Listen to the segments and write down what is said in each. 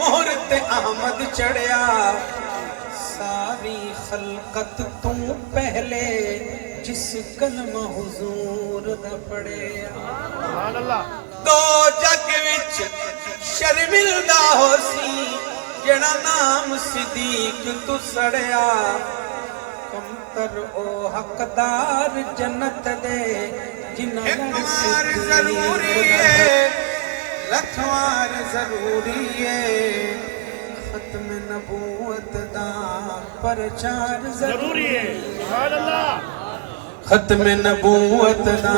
مہر تے احمد چڑھیا ساری خلقت تو پہلے جس کلمہ حضور دا پڑھیا سبحان اللہ دو جگ وچ شرمندہ ہو سی جڑا نام صدیق تو سڑیا کمتر او حقدار جنت دے جنہ لکھوار ضروری ہے لکھوار ضروری ہے ختم نبوت دا پرچار ضروری ہے سبحان اللہ ختم نبوت دا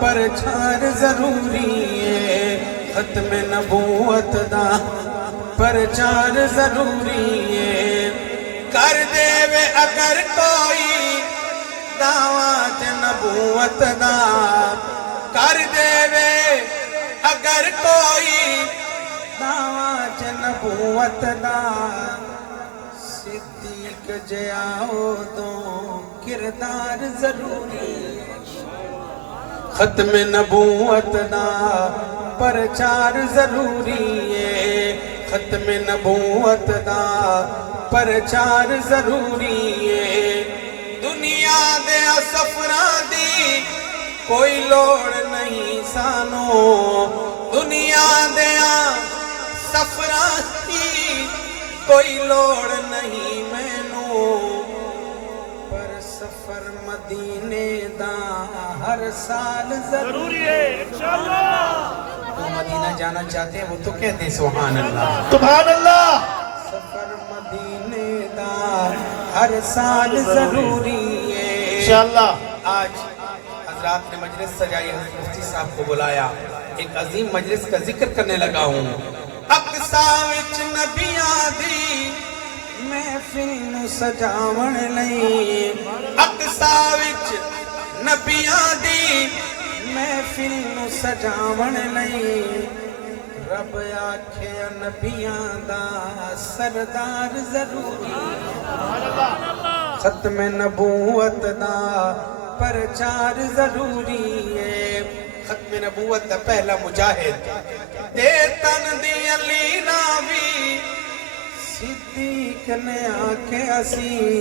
پرچار ضروری ہے ختم نبوت دا پرچار ضروری ہے کر دے وے اگر کوئی دعوات نبوت دا کر دے وے اگر کوئی دعوات نبوت دا صدیق جیاؤ دو کردار ضروری ختم نبوت دا پرچار ضروری ہے ختم نبوت دا پرچار ضروری ہے دنیا دے سفراں دی کوئی لوڑ نہیں سانو دنیا دے سفراں دی کوئی لوڑ نہیں مینو پر سفر مدینے دا ہر سال ضروری ہے انشاءاللہ جو مدینہ جانا چاہتے ہیں وہ تو کہتے ہیں سبحان اللہ سبحان اللہ سفر مدینے دا ہر سال ضروری ہے انشاءاللہ آج حضرات نے مجلس سجائی حضرت مفتی صاحب کو بلایا ایک عظیم مجلس کا ذکر کرنے لگا ہوں اقصا وچ نبیاں دی محفل نو سجاون لئی اقصا وچ نبیاں دی محفل نو سجاون لئی رب آکھے نبیاں دا سردار ضروری ختم نبوت دا پرچار ضروری ہے ختم نبوت دا پہلا مجاہد دے تن دی علی ناوی صدیق نے آکھے اسی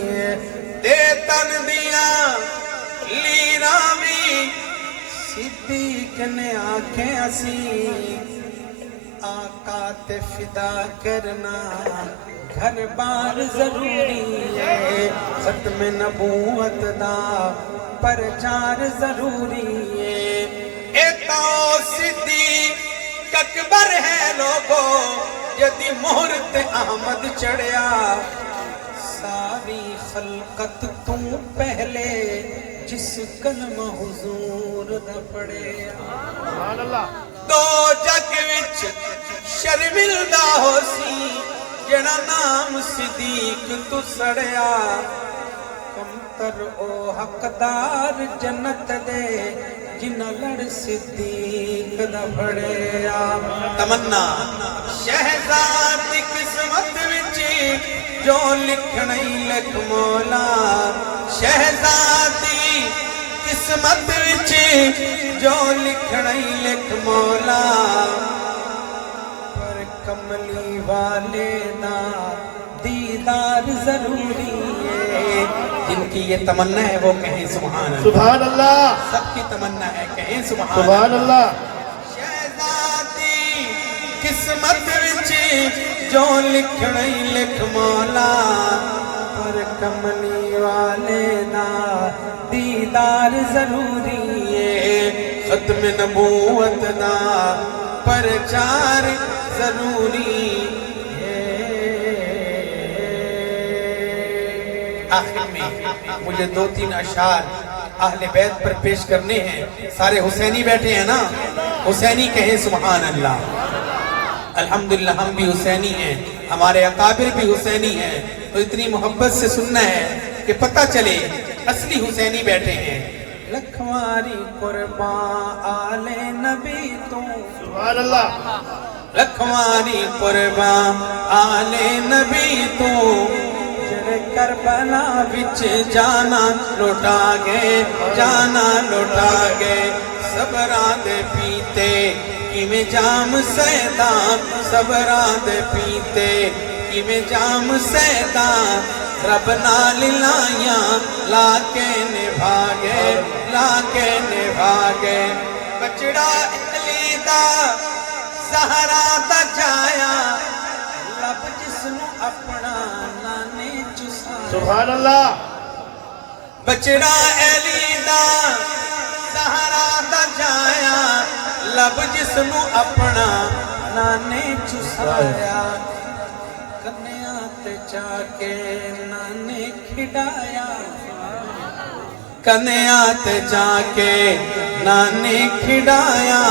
دے تن دیا علی ناوی صدیق نے آکھے اسی آقا تے فدا کرنا گھر بار ضروری ہے ختم نبوت دا پرچار ضروری ہے اے تو صدیق اکبر ہے لوگو یدی مہر تے احمد چڑھیا ساری خلقت تو پہلے جس کلمہ حضور دا پڑھیا سبحان اللہ دو جگ وچ شرمندہ ہو سی جڑا نام صدیق تو سڑیا کمتر او حقدار جنت دے جنہ لڑ صدیق دا پڑھیا تمنا شہزاد دی قسمت وچ جو لکھنی لکھ مولا شہزاد دی قسمت وچ جو لکھنی لکھ مولا پر کملی والے دا دیدار ضروری ہے جن کی یہ تمنا ہے وہ کہیں سبحان اللہ سبحان اللہ سب کی تمنا ہے کہیں سبحان سبحان اللہ شہزادی قسمت وچ جو لکھنی لکھ مولا پر کملی والے دا دیدار ضروری ہے ختم نبوت دا پرچار ضروری ہے آخر میں مجھے دو تین اشعار اہل بیت پر پیش کرنے ہیں سارے حسینی بیٹھے ہیں نا حسینی کہیں سبحان اللہ الحمدللہ ہم بھی حسینی ہیں ہمارے اکابر بھی حسینی ہیں تو اتنی محبت سے سننا ہے کہ پتہ چلے اصلی حسینی بیٹھے ہیں لکھواری قربان آل نبی تو سبحان اللہ لکھواری قربان آل نبی تو جڑے کربلا وچ جانا لوٹا گئے جانا لوٹا گئے صبراں دے پیتے ਕਿਵੇਂ ਜਾਮ ਸੈਦਾ ਸਬਰਾਂ ਦੇ ਪੀਤੇ ਕਿਵੇਂ ਜਾਮ ਸੈਦਾ ਰੱਬ ਨਾਲ ਲਾਈਆਂ ਲਾ ਕੇ ਨਿਭਾਗੇ ਬਚੜਾ ਅਲੀ ਦਾ ਸਹਾਰਾ ਦਾ ਜਾਇਆ ਰੱਬ ਜਿਸ ਨੂੰ ਆਪਣਾ ਨਾਨੇ ਚੁਸਾਇਆ سبحان اللہ ਬਚੜਾ ਅਲੀ ਦਾ ਸਹਾਰਾ ਦਾ ਜਾਇਆ ਲੱਭ ਜਿਸ ਨੂੰ ਆਪਣਾ ਨਾਨੇ ਚੁਸਾਇਆ ਕੰਨਿਆਂ ਤੇ ਜਾ ਕੇ ਨਾਨੇ ਖਿਡਾਇਆ ਕੰਨਿਆਂ ਤੇ ਜਾ ਕੇ ਨਾਨੇ ਖਿਡਾਇਆ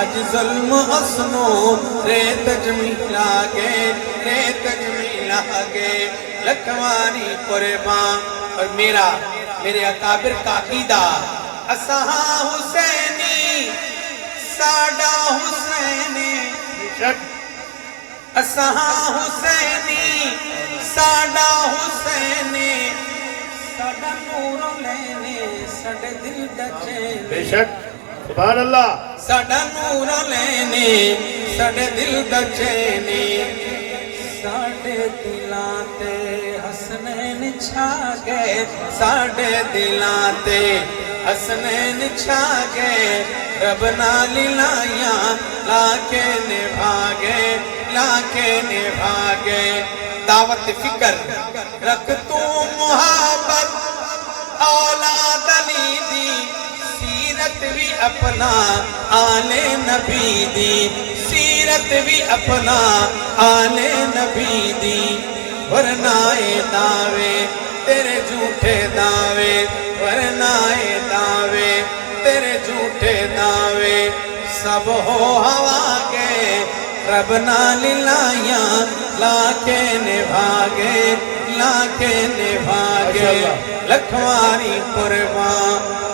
ਅੱਜ ਜ਼ੁਲਮ ਉਸਨੂੰ ਰੇਤ ਜਮੀਲਾ ਕੇ ਲਖਵਾਨੀ ਕੁਰਬਾਨ اور میرے اکابر کا عقیدہ اسہاں حسینی ساڈا حسینی شک اسہاں حسینی ساڈا حسینی ساڈا نور لینے ساڈے دل دا چین بے شک سبحان اللہ ساڈا نور لینے ساڈے دل دا چین ساڈے دلاں تے حسنین چھا گئے ساڈے دلاں تے حسنین چھا گئے رب نال لائیاں لا کے نبھاگے دعوت فکر رکھ تو محبت اولاد علی دی سیرت بھی اپنا آل نبی دی سیرت بھی اپنا آل نبی دی ورنہ دعوے تیرے جھوٹے دعوے ورنہ دعوے تیرے جھوٹے دعوے سب ہو ہوا کے رب نال لائیاں لا کے نبھاگے لکھواری قربان